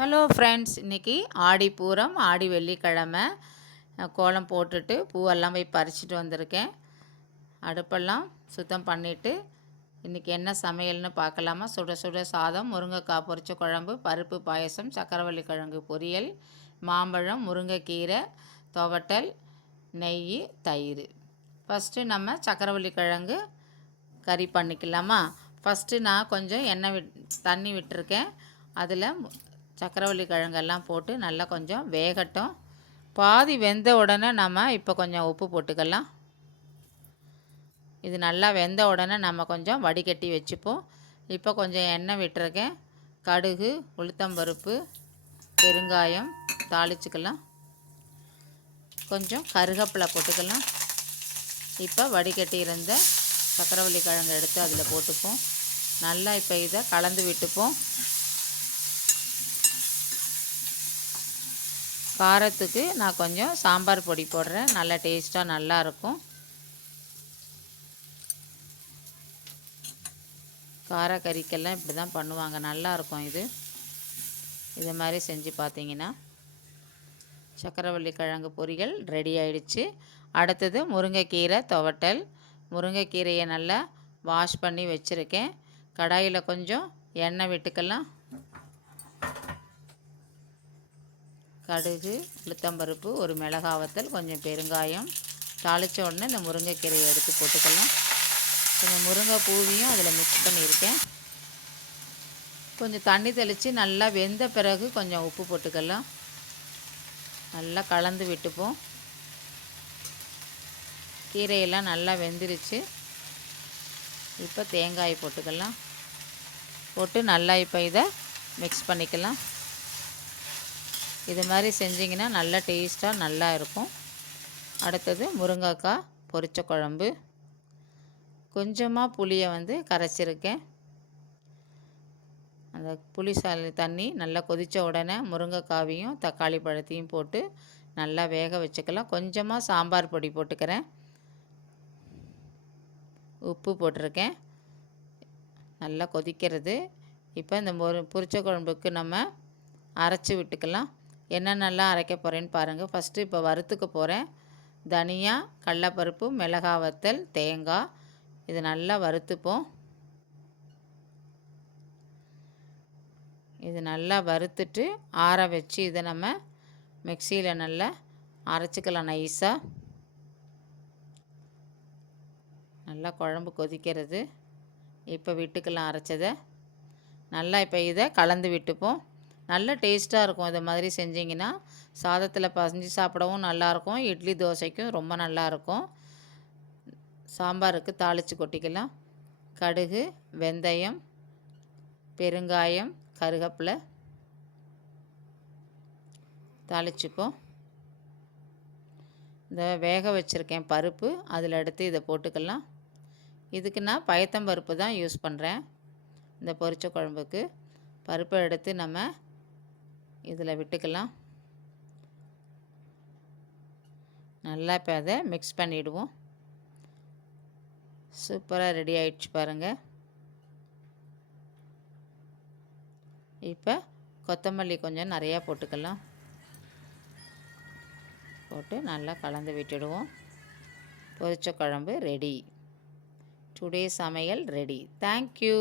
Hello friends, இன்றைக்கி ஆடிப்பூரம் ஆடி வெள்ளிக்கிழமை. கோலம் போட்டுட்டு பூவெல்லாம் போய் பறிச்சுட்டு வந்திருக்கேன். அடுப்பெல்லாம் சுத்தம் பண்ணிவிட்டு இன்றைக்கி என்ன சமையல்னு பார்க்கலாமா. சுட சுட சாதம், முருங்கைக்காய் பொரிச்ச குழம்பு, பருப்பு பாயசம், சக்கரவள்ளி கிழங்கு பொரியல், மாம்பழம், முருங்கைக்கீரை துவட்டல், நெய், தயிர். ஃபஸ்ட்டு நம்ம சக்கரவள்ளி கிழங்கு கறி பண்ணிக்கலாமா. ஃபஸ்ட்டு நான் கொஞ்சம் எண்ணெய் தண்ணி விட்டுருக்கேன். அதில் சக்கரவள்ளி கிழங்கெல்லாம் போட்டு நல்லா கொஞ்சம் வேகட்டும். பாதி வெந்த உடனே நம்ம இப்போ கொஞ்சம் உப்பு போட்டுக்கலாம். இது நல்லா வெந்த உடனே நம்ம கொஞ்சம் வடிகட்டி வச்சுப்போம். இப்போ கொஞ்சம் எண்ணெய் விட்டுருக்கேன். கடுகு, உளுத்தம்பருப்பு, பெருங்காயம் தாளிச்சுக்கலாம். கொஞ்சம் கருவேப்பிலை போட்டுக்கலாம். இப்போ வடிகட்டி இருந்த சக்கரவள்ளி கிழங்கு எடுத்து அதில் போட்டுப்போம். நல்லா இப்போ இதை கலந்து விட்டுப்போம். காரத்துக்கு நான் கொஞ்சம் சாம்பார் பொடி போடுறேன். நல்லா டேஸ்ட்டாக நல்லாயிருக்கும். காரக்கறிக்கெல்லாம் இப்படி தான் பண்ணுவாங்க, நல்லாயிருக்கும். இது மாதிரி செஞ்சு பார்த்தீங்கன்னா. சக்கரவள்ளி கிழங்கு பொரியல் ரெடி ஆயிடுச்சு. அடுத்தது முருங்கைக்கீரை துவட்டல். முருங்கைக்கீரையை நல்லா வாஷ் பண்ணி வச்சுருக்கேன். கடாயில் கொஞ்சம் எண்ணெய் விட்டுக்கலாம். கடுகு, உளுத்தம்பருப்பு, ஒரு மிளகாய் வத்தல், கொஞ்சம் பெருங்காயம் தாளித்த உடனே இந்த முருங்கைக்கீரையை எடுத்து போட்டுக்கலாம். கொஞ்சம் முருங்கை பூவியும் அதில் மிக்ஸ் பண்ணியிருக்கேன். கொஞ்சம் தண்ணி தெளித்து நல்லா வெந்த பிறகு கொஞ்சம் உப்பு போட்டுக்கலாம். நல்லா கலந்து விட்டுப்போம். கீரையெல்லாம் நல்லா வெந்துருச்சு. இப்போ தேங்காய் போட்டுக்கலாம். போட்டு நல்லா இப்போ இதை மிக்ஸ் பண்ணிக்கலாம். இது மாதிரி செஞ்சிங்கன்னா நல்லா டேஸ்ட்டாக நல்லா இருக்கும். அடுத்தது முருங்கைக்காய் பொரிச்ச குழம்பு. கொஞ்சமாக புளியை கரைச்சிருக்கேன். அந்த புளி தண்ணி நல்லா கொதித்த உடனே முருங்கைக்காவையும் தக்காளி பழத்தையும் போட்டு நல்லா வேக வச்சுக்கலாம். கொஞ்சமாக சாம்பார் பொடி போட்டுக்கிறேன். உப்பு போட்டிருக்கேன். நல்லா கொதிக்கிறது. இப்போ இந்த பொரிச்ச குழம்புக்கு நம்ம அரைச்சி விட்டுக்கலாம். என்னென்னலாம் அரைக்க போகிறேன்னு பாருங்கள். ஃபஸ்ட்டு இப்போ வறுத்துக்க போகிறேன். தனியா, கடலைப்பருப்பு, மிளகாய் வத்தல், தேங்காய். இது நல்லா வறுத்துப்போம். இது நல்லா வறுத்துட்டு ஆற வச்சு இதை நம்ம மிக்சியில் நல்லா அரைச்சிக்கலாம் நைஸாக. நல்லா குழம்பு கொதிக்கிறது. இப்போ விட்டுக்கலாம் அரைச்சதை. நல்லா இப்போ இதை கலந்து விட்டுப்போம். நல்ல டேஸ்ட்டாக இருக்கும். இது மாதிரி செஞ்சிங்கன்னா சாதத்தில் பசஞ்சு சாப்பிடவும் நல்லாயிருக்கும். இட்லி தோசைக்கும் ரொம்ப நல்லாயிருக்கும். சாம்பாருக்கு தாளித்து கொட்டிக்கலாம். கடுகு, வெந்தயம், பெருங்காயம், கருவேப்பிலை தாளிச்சுப்போம். இந்த வேக வச்சுருக்கேன் பருப்பு, அதில் எடுத்து இதை போட்டுக்கலாம். இதுக்கு நான் பயத்தம்பருப்பு தான் யூஸ் பண்ணுறேன். இந்த பொரிச்ச குழம்புக்கு பருப்பை எடுத்து நம்ம இதில் விட்டுக்கலாம். நல்லா இப்போ அதை மிக்ஸ் பண்ணிவிடுவோம். சூப்பராக ரெடி ஆகிடுச்சு பாருங்கள். இப்போ கொத்தமல்லி கொஞ்சம் நிறையா போட்டுக்கலாம். போட்டு நல்லா கலந்து விட்டுடுவோம். பொரிச்ச குழம்பு ரெடி. டுடே சமையல் ரெடி. தேங்க்யூ.